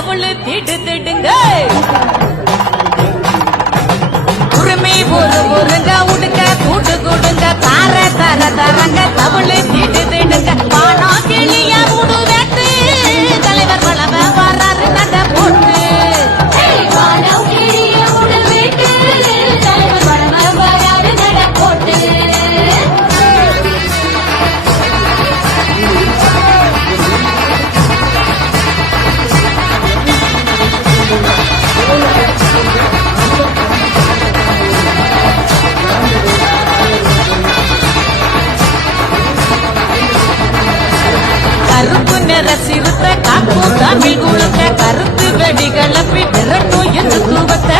தவளு திடு திடுங்க உரிமை ஒருங்க உடுக்க கூட்டு கொடுங்க தார தர தரங்க தவளு திடு திடுங்க பானம் கிளிய உடுவேட்டு தலைவர் வளவ வராரு நட போட்டு பானம் கிளிய உடுவேட்டு தலைவர் வளவ வராரு நட போட்டு கருப்பு நிற சிறுத்தை காக்கும் தமிழ் குளத்தை கருத்து வெடி கிளப்பி திரட்டும் என்று தூவத்தை